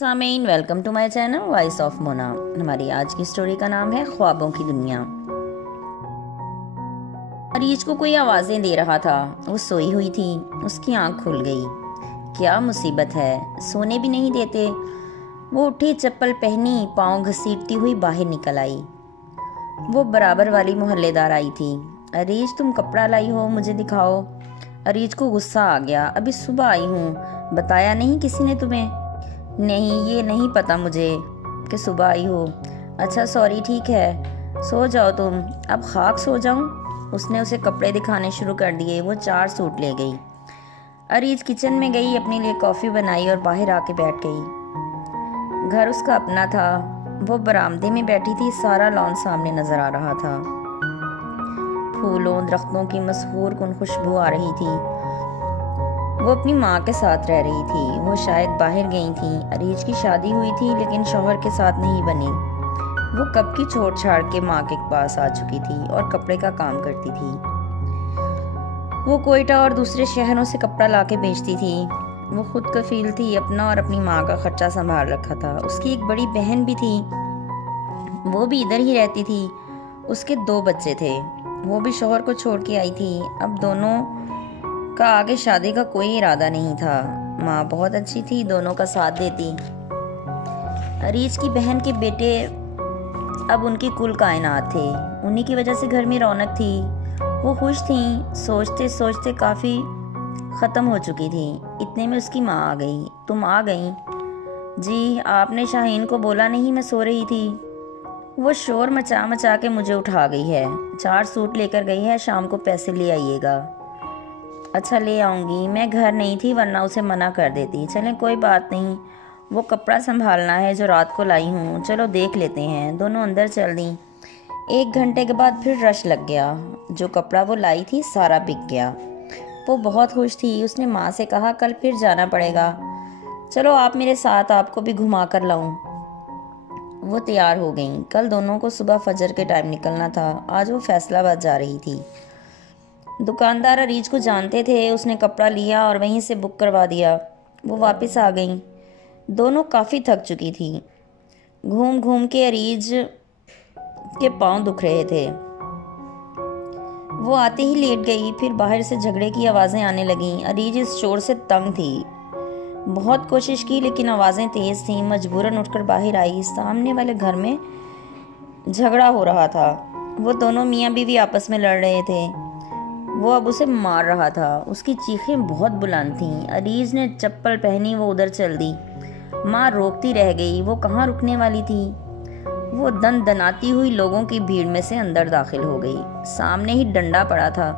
सामीन, welcome to my channel voice of Mona. हमारी आज की स्टोरी का नाम है ख्वाबों की दुनिया। अरीज को कोई आवाजें दे रहा था। वो सोई हुई थी, उसकी आंख खुल गई। क्या मुसीबत है, सोने भी नहीं देते। वो उठी, चप्पल पहनी, पाँव घसीटती हुई बाहर निकल आई। वो बराबर वाली मोहल्लेदार आई थी। अरीज, तुम कपड़ा लाई हो, मुझे दिखाओ। अरीज को गुस्सा आ गया। अभी सुबह आई हूँ, बताया नहीं किसी ने तुम्हें? नहीं, ये नहीं पता मुझे कि सुबह आई हो। अच्छा सॉरी, ठीक है, सो जाओ तुम। अब खाक सो जाऊं? उसने उसे कपड़े दिखाने शुरू कर दिए। वो 4 सूट ले गई। अरीज किचन में गई, अपने लिए कॉफ़ी बनाई और बाहर आके बैठ गई। घर उसका अपना था। वो बरामदे में बैठी थी। सारा लॉन सामने नजर आ रहा था। फूलों दरख्तों की मशहूर कुन खुशबू आ रही थी। वो अपनी माँ के साथ रह रही थी। वो शायद बाहर गई थी। अरीज की शादी हुई थी लेकिन शौहर के साथ नहीं बनी। वो कब की छोड़ छाड़ के माँ के पास आ चुकी थी और कपड़े का काम करती थी। वो कोयटा और दूसरे शहरों से कपड़ा लाके बेचती थी। वो खुद कफील थी, अपना और अपनी माँ का खर्चा संभाल रखा था। उसकी एक बड़ी बहन भी थी, वो भी इधर ही रहती थी। उसके 2 बच्चे थे। वो भी शौहर को छोड़ के आई थी। अब दोनों का आगे शादी का कोई इरादा नहीं था। माँ बहुत अच्छी थी, दोनों का साथ देती। अरीज की बहन के बेटे अब उनकी कुल कायनात थे। उन्हीं की वजह से घर में रौनक थी। वो खुश थी। सोचते सोचते काफी खत्म हो चुकी थी। इतने में उसकी माँ आ गई। तुम आ गई? जी, आपने शाहीन को बोला नहीं मैं सो रही थी? वो शोर मचा मचा के मुझे उठा गई है। 4 सूट लेकर गई है, शाम को पैसे ले आइएगा। अच्छा, ले आऊंगी। मैं घर नहीं थी वरना उसे मना कर देती। चलें, कोई बात नहीं, वो कपड़ा संभालना है जो रात को लाई हूँ। चलो देख लेते हैं। दोनों अंदर चल दी। 1 घंटे के बाद फिर रश लग गया। जो कपड़ा वो लाई थी सारा बिक गया। वो बहुत खुश थी। उसने माँ से कहा कल फिर जाना पड़ेगा, चलो आप मेरे साथ, आपको भी घुमा कर लाऊं। वो तैयार हो गई। कल दोनों को सुबह फजर के टाइम निकलना था। आज वो फैसलाबाद जा रही थी। दुकानदार अरीज को जानते थे। उसने कपड़ा लिया और वहीं से बुक करवा दिया। वो वापस आ गई। दोनों काफ़ी थक चुकी थी। घूम घूम के अरीज के पांव दुख रहे थे। वो आते ही लेट गई। फिर बाहर से झगड़े की आवाज़ें आने लगीं। अरीज इस शोर से तंग थी। बहुत कोशिश की लेकिन आवाज़ें तेज़ थीं। मजबूरन उठकर बाहर आई। सामने वाले घर में झगड़ा हो रहा था। वो दोनों मियाँ बीवी आपस में लड़ रहे थे। वो अब उसे मार रहा था। उसकी चीखें बहुत बुलंद थीं। अरीज ने चप्पल पहनी, वो उधर चल दी। माँ रोकती रह गई। वो कहाँ रुकने वाली थी। वो दन दनाती हुई लोगों की भीड़ में से अंदर दाखिल हो गई। सामने ही डंडा पड़ा था।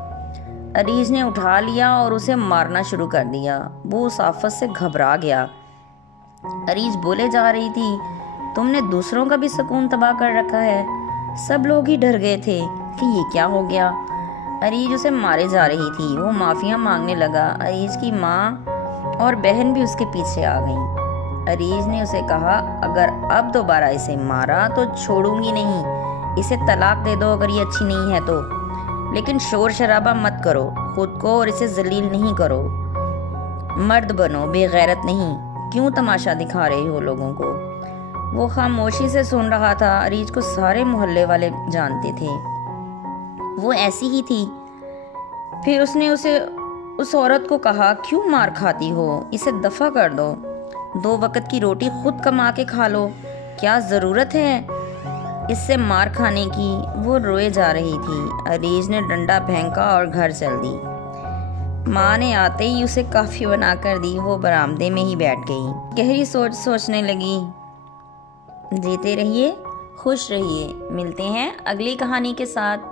अरीज ने उठा लिया और उसे मारना शुरू कर दिया। वो उस आफत से घबरा गया। अरीज बोले जा रही थी, तुमने दूसरों का भी सुकून तबाह कर रखा है। सब लोग ही डर गए थे कि ये क्या हो गया। अरीज उसे मारे जा रही थी। वो माफिया मांगने लगा। अरीज की माँ और बहन भी उसके पीछे आ गईं। अरीज ने उसे कहा, अगर अब दोबारा इसे मारा तो छोड़ूंगी नहीं। इसे तलाक दे दो अगर ये अच्छी नहीं है तो, लेकिन शोर शराबा मत करो। खुद को और इसे जलील नहीं करो। मर्द बनो, बेगैरत नहीं। क्यों तमाशा दिखा रहे हो लोगों को? वो खामोशी से सुन रहा था। अरीज को सारे मोहल्ले वाले जानते थे। वो ऐसी ही थी। फिर उसने उस औरत को कहा, क्यों मार खाती हो? इसे दफा कर दो। 2 वक्त की रोटी खुद कमा के खा लो। क्या जरूरत है इससे मार खाने की? वो रोए जा रही थी। अरीज ने डंडा फेंका और घर चल दी। माँ ने आते ही उसे काफी बना कर दी। वो बरामदे में ही बैठ गई। गहरी सोच सोचने लगी। जीते रहिए, खुश रहिए। मिलते हैं अगली कहानी के साथ।